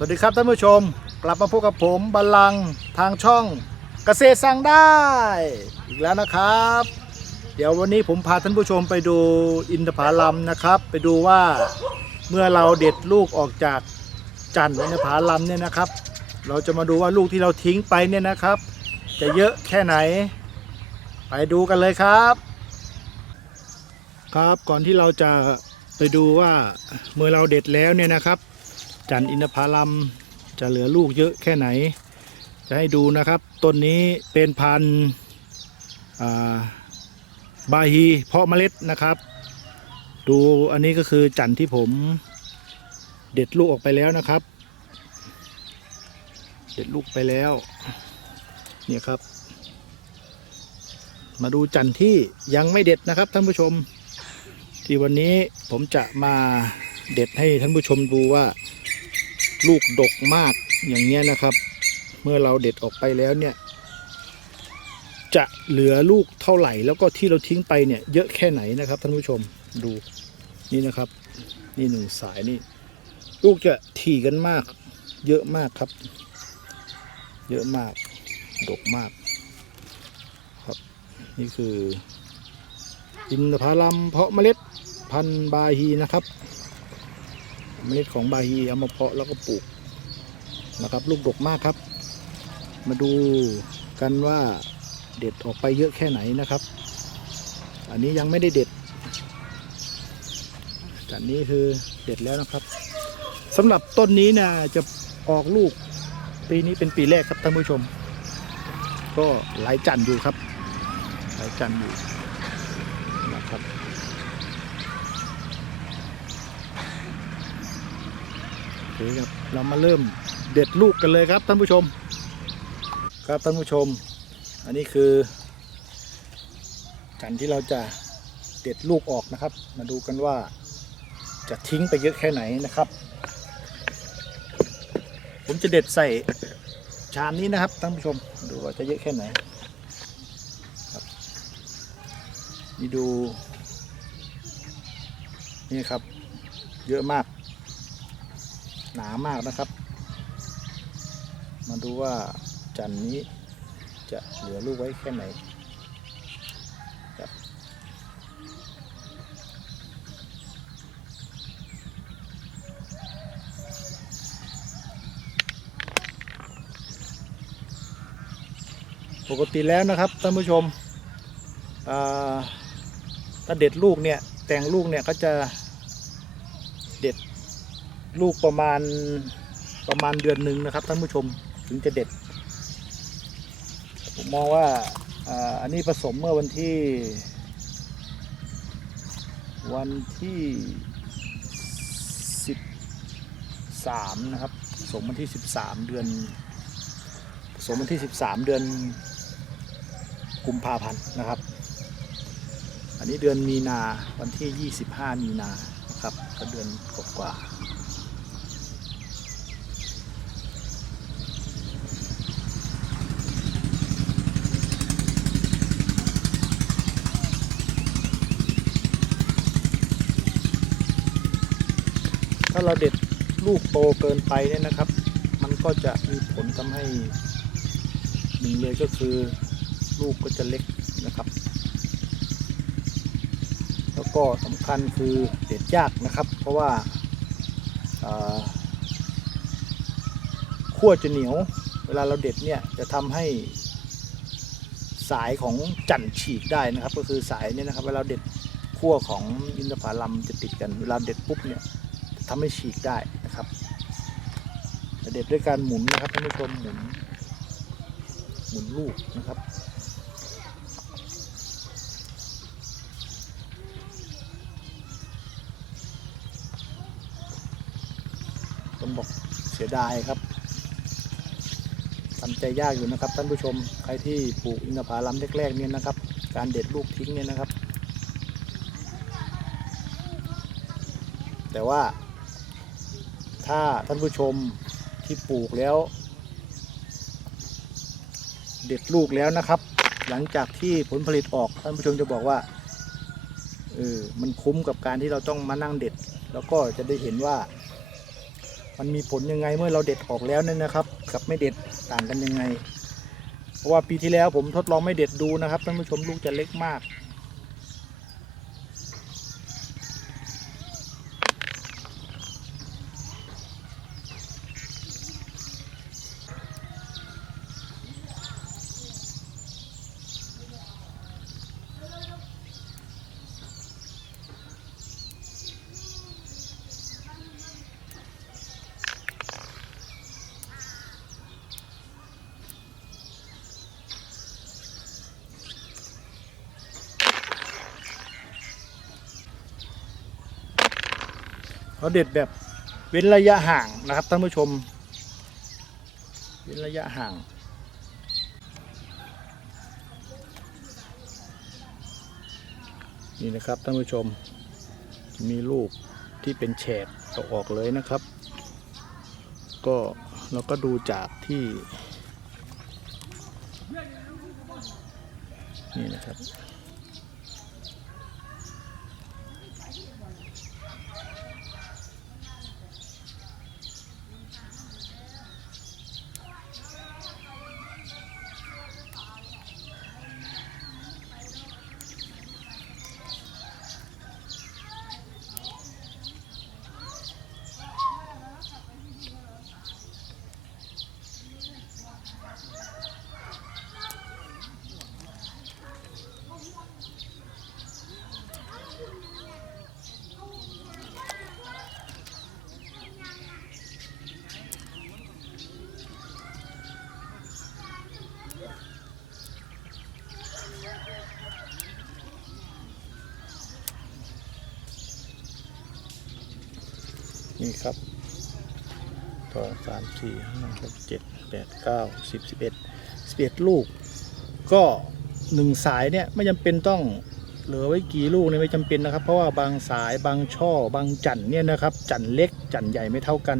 สวัสดีครับท่านผู้ชม กลับมาพบกับผมบัลลังทางช่องเกษตรสั่งได้อีกแล้วนะครับ เดี๋ยววันนี้ผมพาท่านผู้ชมไปดูอินทผลัมนะครับ ไปดูว่าเมื่อเราเด็ดลูกออกจากจันทร์อินทผลัมเนี่ยนะครับ เราจะมาดูว่าลูกที่เราทิ้งไปเนี่ยนะครับ จะเยอะแค่ไหน ไปดูกันเลยครับ ครับก่อนที่เราจะไปดูว่าเมื่อเราเด็ดแล้วเนี่ยนะครับ จันทร์อินทผลัมจะเหลือลูกเยอะแค่ไหน จะให้ดูนะครับต้นนี้เป็นพันธุ์บาฮีเพาะเมล็ดนะครับ ดูอันนี้ก็คือจันทร์ที่ผมเด็ดลูกออกไปแล้วนะครับ เด็ดลูกไปแล้วเนี่ยครับ มาดูจันทร์ที่ยังไม่เด็ดนะครับท่านผู้ชม ที่วันนี้ผมจะมาเด็ดให้ท่านผู้ชมดูว่า ลูกดกมากอย่างเงี้ยนะครับ เมื่อเราเด็ดออกไปแล้วเนี่ย จะเหลือลูกเท่าไหร่ แล้วก็ที่เราทิ้งไปเนี่ย เยอะแค่ไหนนะครับท่านผู้ชมดูนี่นะครับ นี่หนึ่งสายนี่ ลูกจะถี่กันมาก เยอะมากครับ เยอะมาก ดกมาก ครับ นี่คือ อินทผลัมเพาะเมล็ดพันธุ์บาฮีนะครับ เมล็ดของบาฮีเอามาเพาะแล้วก็ปลูกนะครับ ลูกดกมากครับ มาดูกันว่าเด็ดออกไปเยอะแค่ไหนนะครับ อันนี้ยังไม่ได้เด็ดแต่อันนี้คือเด็ดแล้วนะครับสำหรับต้นนี้นะจะออกลูกปีนี้เป็นปีแรกครับท่านผู้ชม ก็หลายจันอยู่ครับ หลายจันอยู่นะครับ โอ เคครับเรามาเริ่มเด็ดลูกกันเลยครับท่านผู้ชม ครับท่านผู้ชม อันนี้คือ กันที่เราจะเด็ดลูกออกนะครับ มาดูกันว่าจะทิ้งไปเยอะแค่ไหนนะครับ ผมจะเด็ดใส่ชามนี้นะครับท่านผู้ชมดูว่าจะเยอะแค่ไหนครับนี่ดู นี่ครับ เยอะมาก หนามากนะครับ มาดูว่าจันนี้จะเหลือลูกไว้แค่ไหนปกติแล้วนะครับท่านผู้ชมถ้าเด็ดลูกเนี่ยแต่งลูกเนี่ยก็จะ ลูกประมาณประมาณเดือนหนึ่งนะครับท่านผู้ชมถึงจะเด็ด ผมมองว่าอันนี้ผสมเมื่อวันที่ วันที่สิบสามนะครับผสมวันที่สิบสามเดือนผสมวันที่สิบสามเดือนกุมภาพันธ์นะครับ อันนี้เดือนมีนาวันที่ยี่สิบห้ามีนานะครับก็เดือนกว่า ถ้าเราเด็ดลูกโตเกินไปเนี่ยนะครับ มันก็จะมีผลทำให้หนึ่งเลยก็คือลูกก็จะเล็กนะครับ แล้วก็สำคัญคือเด็ดยากนะครับ เพราะว่าขั้วจะเหนียว เวลาเราเด็ดเนี่ยจะทำให้สายของจันทร์ฉีกได้นะครับ ก็คือสายเนี่ยนะครับเวลาเด็ดขั้วของอินทผลัมจะติดกันเวลาเด็ดปุ๊บเนี่ย ทำให้ฉีกได้นะครับเด็ดด้วยการหมุนนะครับท่านผู้ชมหมุน หมุนลูกนะครับต้องบอกเสียดายครับทำใจยากอยู่นะครับท่านผู้ชมใครที่ปลูกอินทผลัมแรกๆเนี่ยนะครับ การเด็ดลูกทิ้งเนี่ยนะครับ แต่ว่า ถ้าท่านผู้ชมที่ปลูกแล้ว เด็ดลูกแล้วนะครับ หลังจากที่ผลผลิตออกท่านผู้ชมจะบอกว่าเออมันคุ้มกับการที่เราต้องมานั่งเด็ด แล้วก็จะได้เห็นว่า มันมีผลยังไงเมื่อเราเด็ดออกแล้วนั่นนะครับ กับไม่เด็ดต่างกันยังไง เพราะว่าปีที่แล้วผมทดลองไม่เด็ดดูนะครับท่านผู้ชมลูกจะเล็กมาก เราเด็ดแบบเว้นระยะห่างนะครับท่านผู้ชม เว้นระยะห่างนี่นะครับท่านผู้ชมมีลูกที่เป็นแฉกเอาออกเลยนะครับ ก็เราก็ดูจากที่ นี่นะครับ นี่ครับสองสามสี่ห้าหกเจ็ดแปดเก้าสิบสิบเอ็ดสิบเอ็ดลูก ก็หนึ่งสายเนี่ยไม่จำเป็นต้องเหลือไว้กี่ลูกเนี่ยไม่จำเป็นนะครับ เพราะว่าบางสายบางช่อบางจันเนี่ยนะครับ จันเล็กจันใหญ่ไม่เท่ากัน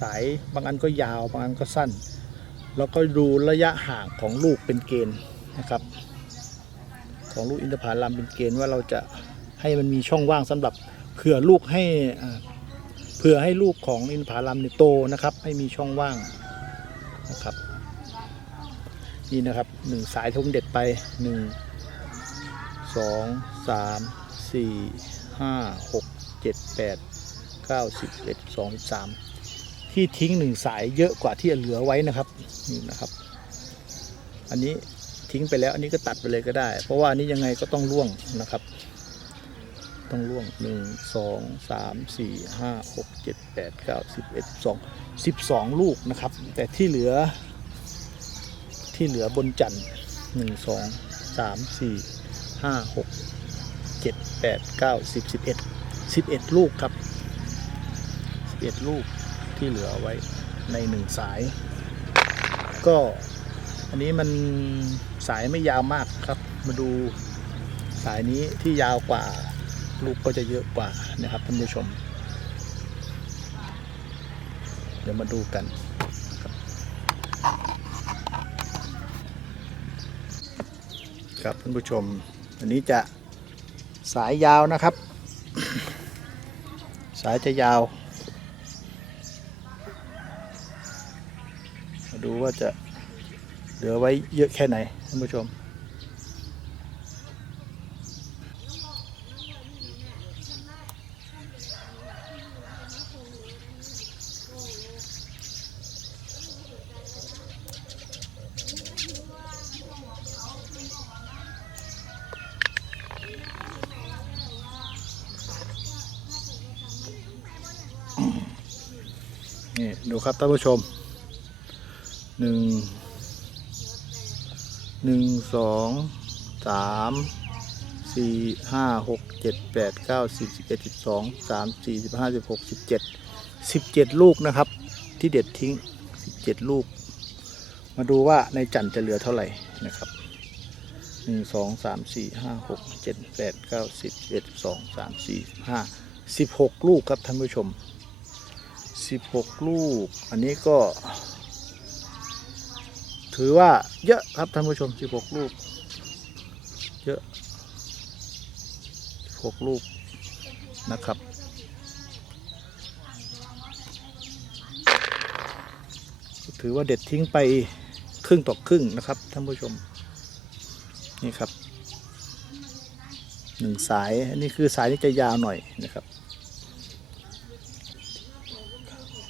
สายบางอันก็ยาวบางอันก็สั้น แล้วก็ดูระยะห่างของลูกเป็นเกณฑ์นะครับ ของลูกอินทผลัมเป็นเกณฑ์ว่าเราจะให้มันมีช่องว่างสำหรับเผื่อลูกให้ เพื่อให้ลูกของอินทผลัมเนี่ยโตนะครับให้มีช่องว่างนะครับ นี่นะครับหนึ่งสายทุ่มเด็ดไปหนึ่งสองสามสี่ห้าหกเจ็ดแปดเก้าสิบเอ็ดสองสามที่ทิ้งหนึ่งสายเยอะกว่าที่เหลือไว้นะครับนี่นะครับ อันนี้ทิ้งไปแล้วอันนี้ก็ตัดไปเลยก็ได้ เพราะว่านนี้ยังไงก็ต้องร่วงนะครับ ต้องร่วงหนึ่งสองสามสี่ห้าหกเจ็ดแปดเก้าสิบเอ็ดสองสิบสองลูกนะครับ แต่ที่เหลือ ที่เหลือบนจันทร์หนึ่งสองสามสี่ห้าหกเจ็ดแปดเก้าสิบสิบเอ็ดสิบเอ็ดลูกครับสิบเอ็ดลูกที่เหลือไว้ในหนึ่งสาย ก็อันนี้มันสายไม่ยาวมากครับ มาดูสายนี้ที่ยาวกว่า ลูกก็จะเยอะกว่านะครับท่านผู้ชม เดี๋ยวมาดูกันครับครับท่านผู้ชม อันนี้จะสายยาวนะครับ สายจะยาว มาดูว่าจะเหลือไว้เยอะแค่ไหนท่านผู้ชม นี่ดูครับท่านผู้ชมหนึ่งหนึ่งสองสามสี่ห้าหกเจ็ดแปดเก้าสิบสิบเอ็ดสิบสองสามสี่สิบห้าสิบหกสิบเจ็ดสิบเจ็ดลูกนะครับ ที่เด็ดทิ้งสิบเจ็ดลูก มาดูว่าในจันทร์จะเหลือเท่าไหร่นะครับหนึ่งสองสามสี่ห้าหกเจ็ดแปดเก้าสิบเอ็ดสองสามสี่ห้าสิบหกลูกครับท่านผู้ชม 16ลูก อันนี้ก็ ถือว่าเยอะครับท่านผู้ชม16ลูก เยอะ16ลูกนะครับ ถือว่าเด็ดทิ้งไปครึ่งต่อครึ่งนะครับท่านผู้ชม นี่ครับหนึ่งสาย อันนี้คือสายนี้จะยาวหน่อยนะครับ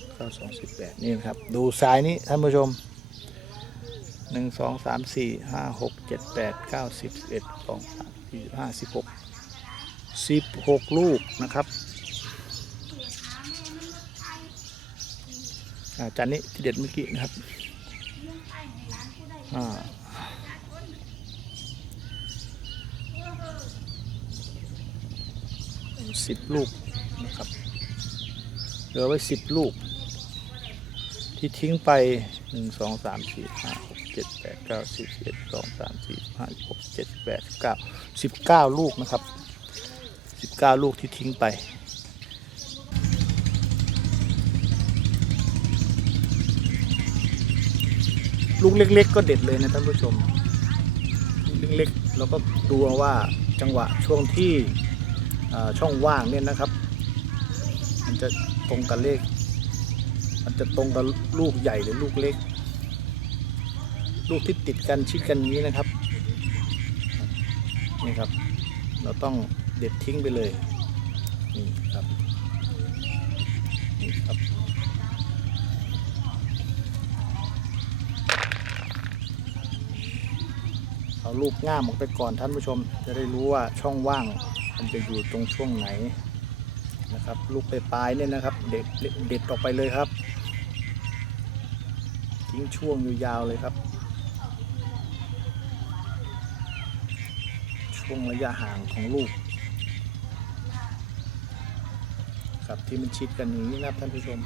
เก้าสองสิบแปดนี่นะครับ ดูสายนี้ท่านผู้ชมหนึ่งสองสามสี่ห้าหกเจ็ดแปดเก้าสิบเอ็ดสองสามสี่ห้าสิบหกสิบหกลูกนะครับจานนี้ที่เด็ดเมื่อกี้นะครับสิบลูกนะครับ เหลือไว้สิบลูก ที่ทิ้งไปหนึ่งสองสามสี่ห้าหกเจ็ดแปดเก้าสิบเอ็ดสองสามสี่ห้าหกเจ็ดแปดเก้าสิบเก้าลูกนะครับสิบเก้าลูกที่ทิ้งไปลูกเล็ก ๆ ก็เด็ดเลยนะท่านผู้ชมลูกเล็กๆเราก็ดูว่าจังหวะช่วงที่ช่องว่างเนี่ยนะครับ มันจะตรงกับเลข มันจะตรงกับลูกใหญ่หรือลูกเล็ก ลูกที่ติดกันชิดกันนี้นะครับนี่ครับ เราต้องเด็ดทิ้งไปเลยนี่ครับนี่ครับเอาลูกง่ามออกไปก่อนท่านผู้ชม จะได้รู้ว่าช่องว่าง มันจะอยู่ตรงช่วงไหนนะครับ ลูกปลายๆเนี่ยนะครับ เด็ดเด็ดออกไปเลยครับ ทิ้งช่วงยาวๆเลยครับ ช่วงระยะห่างของลูก ครับที่มันชิดกันอย่างนี้นะครับท่านผู้ชม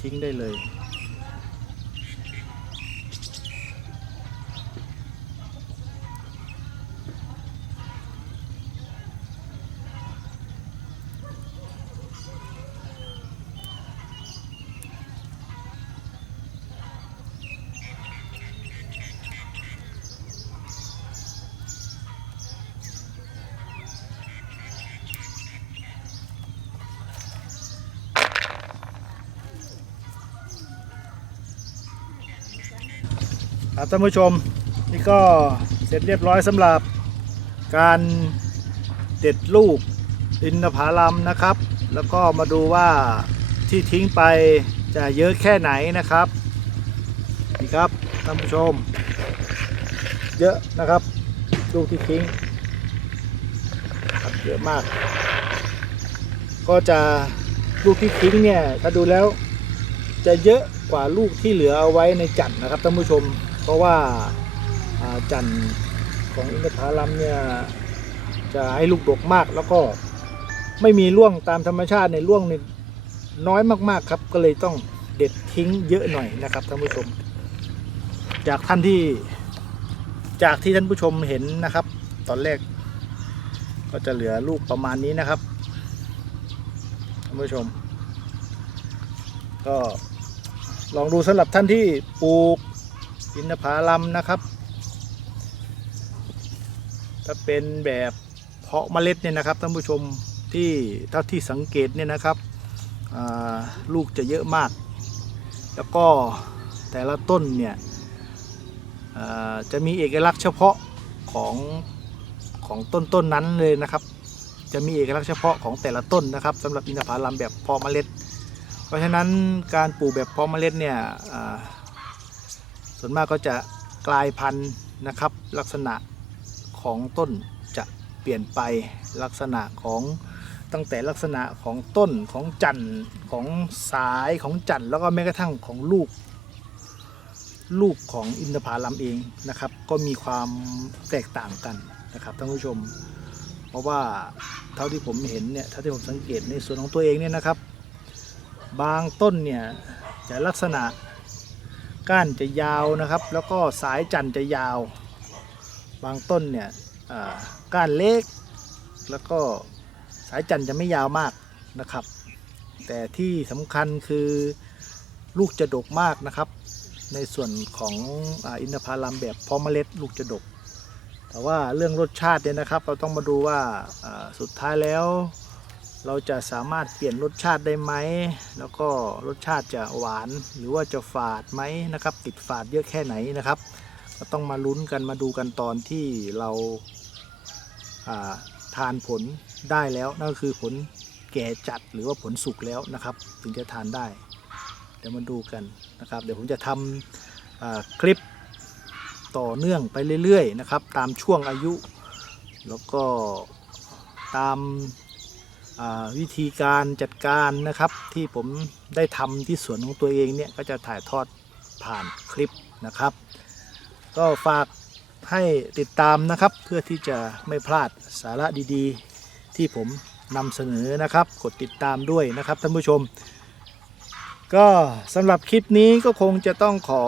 ทิ้งได้เลย ครับท่านผู้ชมนี่ก็เสร็จเรียบร้อยสำหรับการเด็ดลูกอินทผลัมนะครับ แล้วก็มาดูว่าที่ทิ้งไปจะเยอะแค่ไหนนะครับนี่ครับท่านผู้ชม เยอะนะครับ ลูกที่ทิ้งครับเยอะมาก ก็จะลูกที่ทิ้งเนี่ยถ้าดูแล้วจะเยอะกว่าลูกที่เหลือเอาไว้ในจันนะครับท่านผู้ชม เพราะว่าจันทร์ของอินทผลัมเนี่ยจะให้ลูกดกมากแล้วก็ไม่มีร่วงตามธรรมชาติในร่วงนี่น้อยมากๆครับ ก็เลยต้องเด็ดทิ้งเยอะหน่อยนะครับท่านผู้ชม จากท่านที่จากที่ท่านผู้ชมเห็นนะครับ ตอนแรก ก็จะเหลือลูกประมาณนี้นะครับท่านผู้ชม ก็ลองดูสำหรับท่านที่ปลูก อินทผลัมนะครับ ถ้าเป็นแบบเพาะเมล็ดเนี่ยนะครับท่านผู้ชมที่เท่าที่สังเกตเนี่ยนะครับลูกจะเยอะมาก แล้วก็แต่ละต้นเนี่ยจะมีเอกลักษณ์เฉพาะของของต้นต้นนั้นเลยนะครับ จะมีเอกลักษณ์เฉพาะของแต่ละต้นนะครับสำหรับอินทผลัมแบบเพาะเมล็ด เพราะฉะนั้นการปลูกแบบเพาะเมล็ดเนี่ย ส่วนมากก็จะกลายพันธุ์นะครับ ลักษณะของต้นจะเปลี่ยนไปลักษณะของตั้งแต่ลักษณะของต้นของจันทร์ของสายของจันทร์แล้วก็แม้กระทั่งของลูก ลูกของอินทผลัมเองนะครับ ก็มีความแตกต่างกันนะครับท่านผู้ชม เพราะว่าเท่าที่ผมเห็นเนี่ยเท่าที่ผมสังเกตในส่วนของตัวเองเนี่ยนะครับ บางต้นเนี่ยจะลักษณะ ก้านจะยาวนะครับ แล้วก็สายจันทร์จะยาว บางต้นเนี่ยก้านเล็ก แล้วก็สายจันทร์จะไม่ยาวมากนะครับ แต่ที่สำคัญคือลูกจะดกมากนะครับ ในส่วนของอินทผลัมแบบพาะเมล็ดลูกจะดก แต่ว่าเรื่องรสชาติเนี่ยนะครับ เราต้องมาดูว่าสุดท้ายแล้ว เราจะสามารถเปลี่ยนรสชาติได้ไหม แล้วก็รสชาติจะหวานหรือว่าจะฝาดไหมนะครับ ติดฝาดเยอะแค่ไหนนะครับ ก็ต้องมาลุ้นกันมาดูกันตอนที่เราาทานผลได้แล้วนั่นก็คือผลแก่จัดหรือว่าผลสุกแล้วนะครับ ถึงจะทานได้ เดี๋ยวมาดูกันนะครับ เดี๋ยวผมจะทำคลิปต่อเนื่องไปเรื่อยๆนะครับ ตามช่วงอายุ แล้วก็ตาม วิธีการจัดการนะครับที่ผมได้ทำที่สวนของตัวเองเนี่ยก็จะถ่ายทอดผ่านคลิปนะครับ ก็ฝากให้ติดตามนะครับเพื่อที่จะไม่พลาดสาระดีๆ ที่ผมนำเสนอนะครับ กดติดตามด้วยนะครับท่านผู้ชม ก็สำหรับคลิปนี้ก็คงจะต้องขอ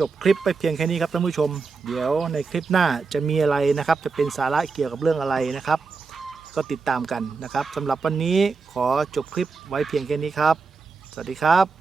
จบคลิปไปเพียงแค่นี้ครับท่านผู้ชม เดี๋ยวในคลิปหน้าจะมีอะไรนะครับ จะเป็นสาระเกี่ยวกับเรื่องอะไรนะครับ ก็ติดตามกันนะครับสำหรับวันนี้ขอจบคลิปไว้เพียงแค่นี้ครับ สวัสดีครับ